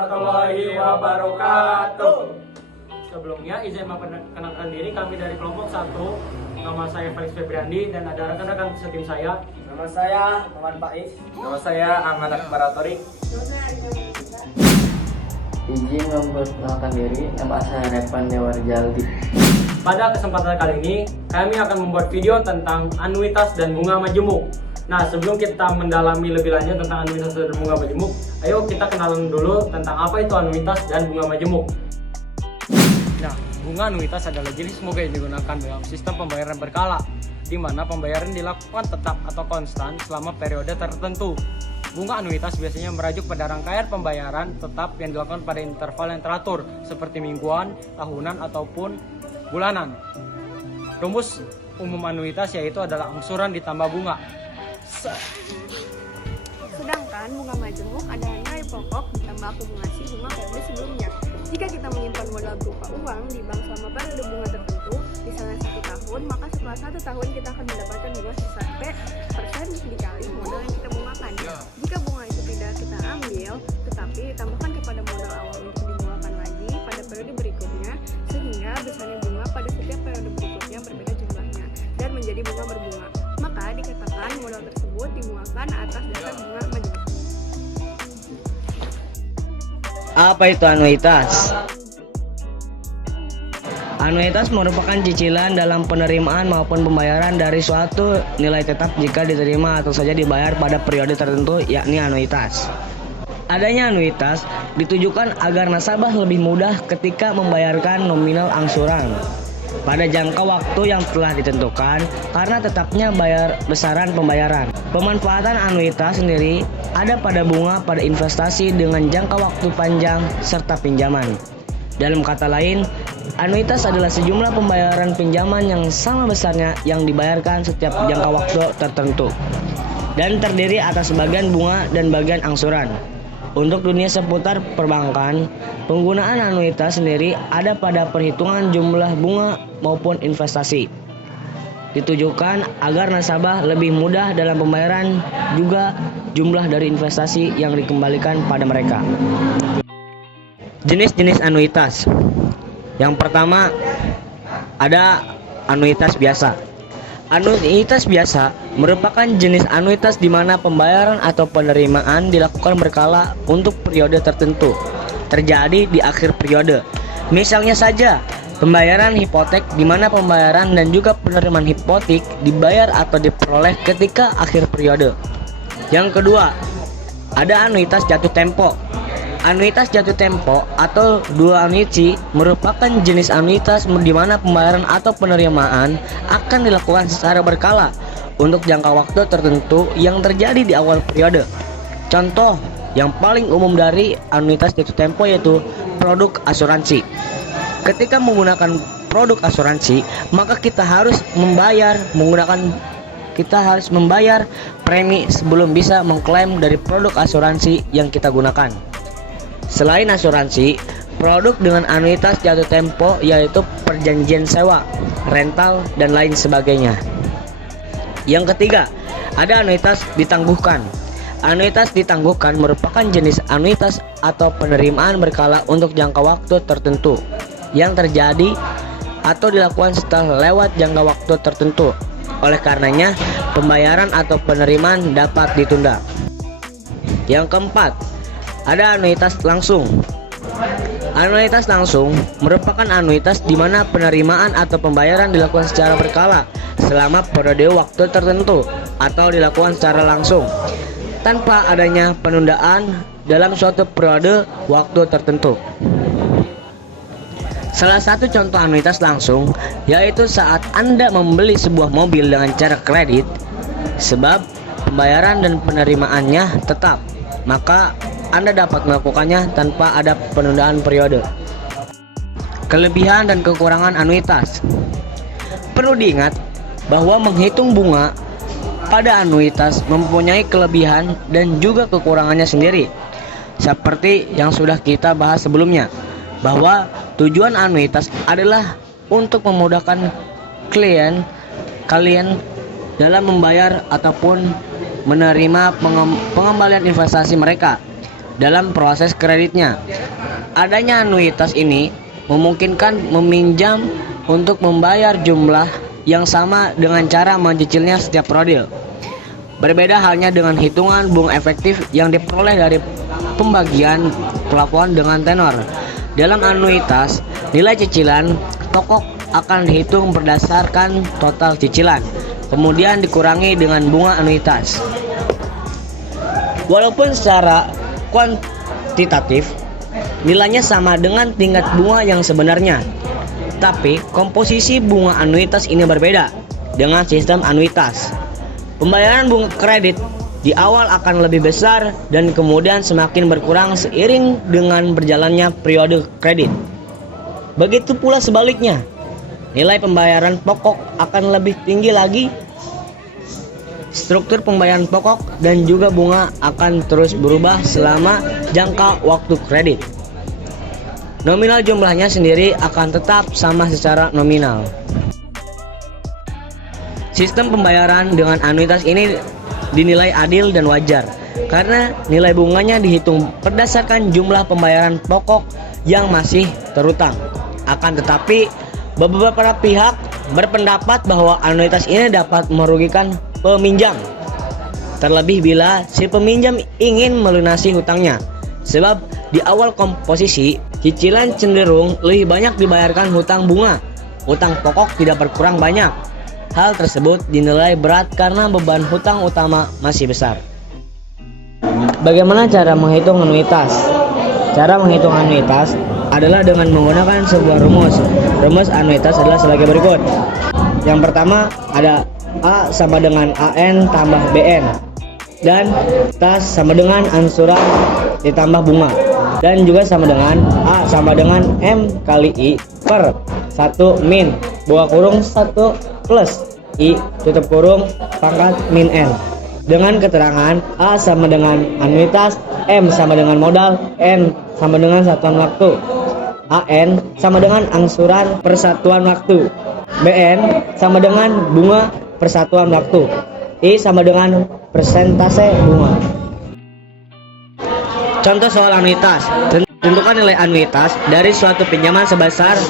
warahmatullahi wabarakatuh. Sebelumnya izin memperkenalkan diri, kami dari kelompok 1. Nama saya Felix Febriandi dan ada rekan-rekan setim saya. Nama saya Muhammad Faiz. Nama saya Ahmad Akbar Atori. Izin memperkenalkan diri, nama saya Revan Dewa Jaldi. Pada kesempatan kali ini, kami akan membuat video tentang anuitas dan bunga majemuk. Nah, sebelum kita mendalami lebih lanjut tentang anuitas dan bunga majemuk, ayo kita kenalan dulu tentang apa itu anuitas dan bunga majemuk. Nah, bunga anuitas adalah jenis bunga yang digunakan dalam sistem pembayaran berkala, di mana pembayaran dilakukan tetap atau konstan selama periode tertentu. Bunga anuitas biasanya merajuk pada rangkaian pembayaran tetap yang dilakukan pada interval yang teratur, seperti mingguan, tahunan, ataupun bulanan. Rumus umum anuitas yaitu adalah angsuran ditambah bunga. Sedangkan bunga majemuk adalah nilai pokok ditambah akumulasi bunga periode sebelumnya. Jika kita menyimpan modal berupa uang di bank selama periode bunga tertentu, misalnya 1 tahun, maka setelah 1 tahun kita akan mendapatkan bunga sampai persen dikali modal yang kita bungakan. Jika bunga itu tidak kita ambil, tetapi ditambahkan kepada modal awal untuk dibungakan lagi pada periode berikutnya, sehingga besarnya bunga pada setiap periode berikutnya berbeda jumlahnya dan menjadi bunga berbunga, maka dikatakan modal tersebut dibungakan atas dasar bunga majemuk. Apa itu anuitas? Anuitas merupakan cicilan dalam penerimaan maupun pembayaran dari suatu nilai tetap jika diterima atau saja dibayar pada periode tertentu, yakni anuitas. Adanya anuitas ditujukan agar nasabah lebih mudah ketika membayarkan nominal angsuran pada jangka waktu yang telah ditentukan karena tetapnya besaran pembayaran. Pemanfaatan anuitas sendiri ada pada bunga pada investasi dengan jangka waktu panjang serta pinjaman. Dalam kata lain, anuitas adalah sejumlah pembayaran pinjaman yang sama besarnya yang dibayarkan setiap jangka waktu tertentu dan terdiri atas bagian bunga dan bagian angsuran. Untuk dunia seputar perbankan, penggunaan anuitas sendiri ada pada perhitungan jumlah bunga maupun investasi. Ditujukan agar nasabah lebih mudah dalam pembayaran, juga jumlah dari investasi yang dikembalikan pada mereka. Jenis-jenis anuitas. Yang pertama, ada anuitas biasa. Anuitas biasa merupakan jenis anuitas di mana pembayaran atau penerimaan dilakukan berkala untuk periode tertentu, terjadi di akhir periode. Misalnya saja, pembayaran hipotek di mana pembayaran dan juga penerimaan hipotek dibayar atau diperoleh ketika akhir periode. Yang kedua, ada anuitas jatuh tempo. Anuitas jatuh tempo atau dua annuity merupakan jenis anuitas di mana pembayaran atau penerimaan akan dilakukan secara berkala untuk jangka waktu tertentu yang terjadi di awal periode. Contoh yang paling umum dari anuitas jatuh tempo yaitu produk asuransi. Ketika menggunakan produk asuransi, maka kita harus membayar premi sebelum bisa mengklaim dari produk asuransi yang kita gunakan. Selain asuransi, produk dengan anuitas jatuh tempo yaitu perjanjian sewa, rental, dan lain sebagainya. Yang ketiga, ada anuitas ditangguhkan. Anuitas ditangguhkan merupakan jenis anuitas atau penerimaan berkala untuk jangka waktu tertentu yang terjadi atau dilakukan setelah lewat jangka waktu tertentu. Oleh karenanya, pembayaran atau penerimaan dapat ditunda. Yang keempat, ada anuitas langsung. Anuitas langsung merupakan anuitas di mana penerimaan atau pembayaran dilakukan secara berkala selama periode waktu tertentu atau dilakukan secara langsung tanpa adanya penundaan dalam suatu periode waktu tertentu. Salah satu contoh anuitas langsung yaitu saat Anda membeli sebuah mobil dengan cara kredit, sebab pembayaran dan penerimaannya tetap, maka Anda dapat melakukannya tanpa ada penundaan periode. Kelebihan dan kekurangan anuitas. Perlu diingat bahwa menghitung bunga pada anuitas mempunyai kelebihan dan juga kekurangannya sendiri. Seperti yang sudah kita bahas sebelumnya, bahwa tujuan anuitas adalah untuk memudahkan kalian dalam membayar ataupun menerima pengembalian investasi mereka. dalam proses kreditnya. Adanya anuitas ini memungkinkan meminjam untuk membayar jumlah yang sama dengan cara mencicilnya setiap periode. Berbeda halnya dengan hitungan bunga efektif yang diperoleh dari pembagian plafon dengan tenor. Dalam anuitas, nilai cicilan pokok akan dihitung berdasarkan total cicilan, kemudian dikurangi dengan bunga anuitas. Walaupun secara kuantitatif nilainya sama dengan tingkat bunga yang sebenarnya, tapi komposisi bunga anuitas ini berbeda dengan sistem anuitas. Pembayaran bunga kredit di awal akan lebih besar dan kemudian semakin berkurang seiring dengan berjalannya periode kredit. Begitu pula sebaliknya, nilai pembayaran pokok akan lebih tinggi lagi. Struktur pembayaran pokok dan juga bunga akan terus berubah selama jangka waktu kredit. Nominal jumlahnya sendiri akan tetap sama secara nominal. Sistem pembayaran dengan anuitas ini dinilai adil dan wajar karena nilai bunganya dihitung berdasarkan jumlah pembayaran pokok yang masih terutang. Akan tetapi, beberapa pihak berpendapat bahwa anuitas ini dapat merugikan peminjam, terlebih bila si peminjam ingin melunasi hutangnya. Sebab di awal komposisi, cicilan cenderung lebih banyak dibayarkan hutang bunga. Hutang pokok tidak berkurang banyak. Hal tersebut dinilai berat karena beban hutang utama masih besar. Bagaimana cara menghitung anuitas? Cara menghitung anuitas adalah dengan menggunakan sebuah rumus. Rumus anuitas adalah sebagai berikut. Yang pertama ada A sama dengan AN tambah BN, dan tas sama dengan ansuran ditambah bunga, dan juga sama dengan A sama dengan M kali I per 1 min buka kurung 1 plus I tutup kurung pangkat min N, dengan keterangan A sama dengan anuitas, M sama dengan modal, N sama dengan satuan waktu, AN sama dengan angsuran persatuan waktu, BN sama dengan bunga persatuan waktu, I sama dengan persentase bunga. Contoh soal anuitas. Tentukan nilai anuitas dari suatu pinjaman sebesar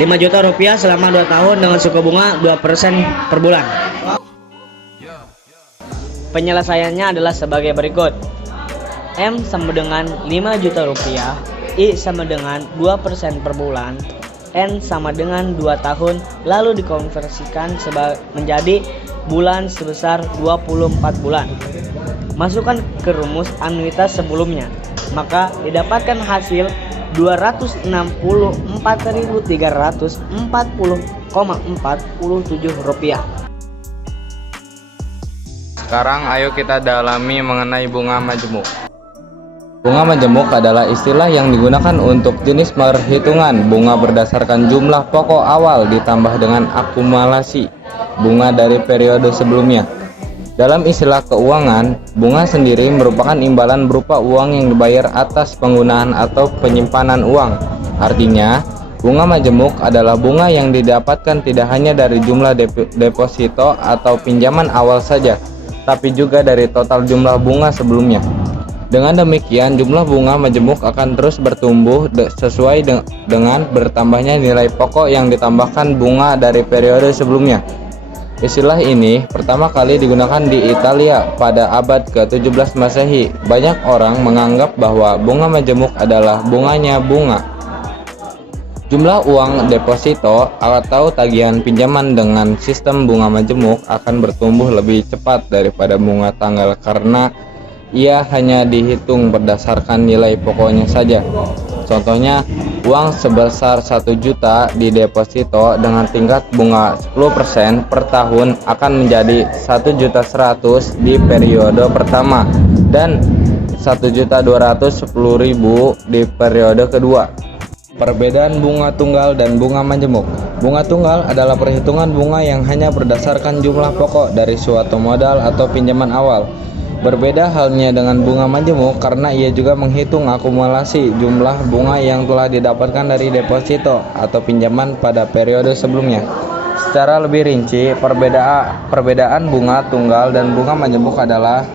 5 juta rupiah selama 2 tahun dengan suku bunga 2% per bulan. Penyelesaiannya adalah sebagai berikut. M sama dengan 5 juta rupiah, I sama dengan 2% per bulan, N sama dengan 2 tahun, lalu dikonversikan menjadi bulan sebesar 24 bulan. Masukkan ke rumus anuitas sebelumnya, maka didapatkan hasil 264.340,47 rupiah. Sekarang ayo kita dalami mengenai bunga majemuk. Bunga majemuk adalah istilah yang digunakan untuk jenis perhitungan bunga berdasarkan jumlah pokok awal ditambah dengan akumulasi bunga dari periode sebelumnya. Dalam istilah keuangan, bunga sendiri merupakan imbalan berupa uang yang dibayar atas penggunaan atau penyimpanan uang. Artinya, bunga majemuk adalah bunga yang didapatkan tidak hanya dari jumlah deposito atau pinjaman awal saja, tapi juga dari total jumlah bunga sebelumnya. Dengan demikian, jumlah bunga majemuk akan terus bertumbuh sesuai dengan bertambahnya nilai pokok yang ditambahkan bunga dari periode sebelumnya. Istilah ini pertama kali digunakan di Italia pada abad ke-17 Masehi. Banyak orang menganggap bahwa bunga majemuk adalah bunganya bunga. Jumlah uang deposito atau tagihan pinjaman dengan sistem bunga majemuk akan bertumbuh lebih cepat daripada bunga tanggal karena ia hanya dihitung berdasarkan nilai pokoknya saja. Contohnya, uang sebesar 1 juta di deposito dengan tingkat bunga 10% per tahun akan menjadi 1.100.000 di periode pertama dan 1.210.000 di periode kedua. Perbedaan bunga tunggal dan bunga majemuk. Bunga tunggal adalah perhitungan bunga yang hanya berdasarkan jumlah pokok dari suatu modal atau pinjaman awal. Berbeda halnya dengan bunga majemuk karena ia juga menghitung akumulasi jumlah bunga yang telah didapatkan dari deposito atau pinjaman pada periode sebelumnya. Secara lebih rinci, perbedaan bunga tunggal dan bunga majemuk adalah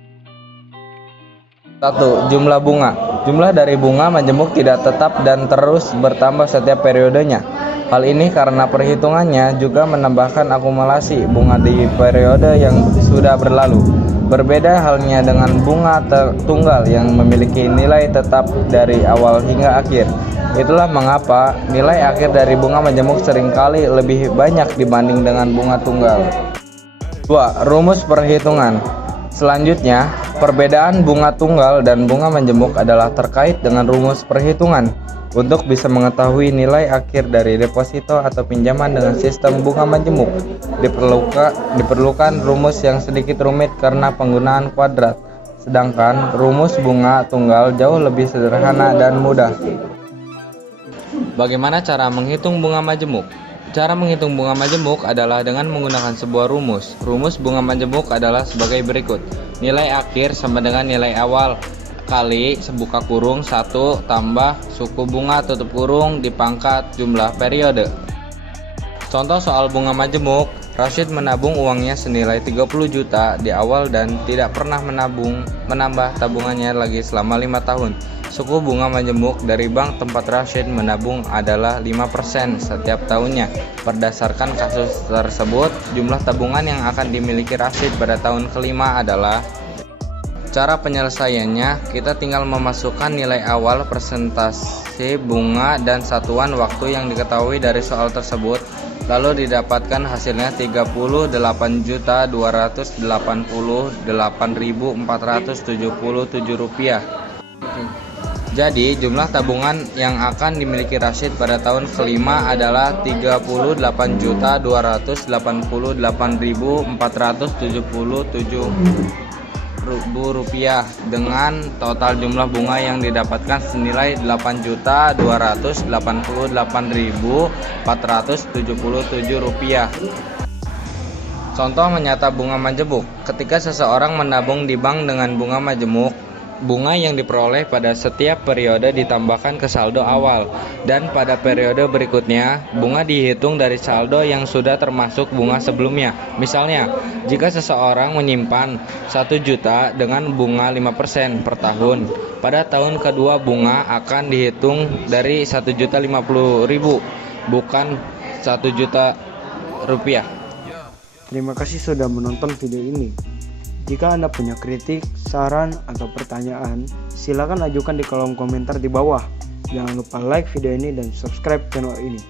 1. Jumlah bunga. Jumlah dari bunga majemuk tidak tetap dan terus bertambah setiap periodenya. Hal ini karena perhitungannya juga menambahkan akumulasi bunga di periode yang sudah berlalu. Berbeda halnya dengan bunga tunggal yang memiliki nilai tetap dari awal hingga akhir. Itulah mengapa nilai akhir dari bunga majemuk seringkali lebih banyak dibanding dengan bunga tunggal. 2. Rumus perhitungan. Selanjutnya, perbedaan bunga tunggal dan bunga majemuk adalah terkait dengan rumus perhitungan. Untuk bisa mengetahui nilai akhir dari deposito atau pinjaman dengan sistem bunga majemuk, diperlukan rumus yang sedikit rumit karena penggunaan kuadrat. Sedangkan rumus bunga tunggal jauh lebih sederhana dan mudah. Bagaimana cara menghitung bunga majemuk? Cara menghitung bunga majemuk adalah dengan menggunakan sebuah rumus. Rumus bunga majemuk adalah sebagai berikut. Nilai akhir sama dengan nilai awal kali buka kurung 1 tambah suku bunga tutup kurung dipangkat jumlah periode. Contoh soal bunga majemuk, Rashid menabung uangnya senilai 30 juta di awal dan tidak pernah menambah tabungannya lagi selama 5 tahun. Suku bunga majemuk dari bank tempat Rashid menabung adalah 5% setiap tahunnya. Berdasarkan kasus tersebut, jumlah tabungan yang akan dimiliki Rashid pada tahun kelima adalah. Cara penyelesaiannya, kita tinggal memasukkan nilai awal, persentase bunga, dan satuan waktu yang diketahui dari soal tersebut, lalu didapatkan hasilnya Rp38.288.477. Jadi, jumlah tabungan yang akan dimiliki Rashid pada tahun kelima adalah Rp38.288.477 dengan total jumlah bunga yang didapatkan senilai Rp8.288.477. Contoh menyata bunga majemuk. Ketika seseorang menabung di bank dengan bunga majemuk, bunga yang diperoleh pada setiap periode ditambahkan ke saldo awal, dan pada periode berikutnya bunga dihitung dari saldo yang sudah termasuk bunga sebelumnya. Misalnya, jika seseorang menyimpan 1 juta dengan bunga 5% per tahun, pada tahun kedua bunga akan dihitung dari 1.050.000, bukan 1 juta rupiah. Terima kasih sudah menonton video ini. Jika Anda punya kritik, saran, atau pertanyaan, silakan ajukan di kolom komentar di bawah. Jangan lupa like video ini dan subscribe channel ini.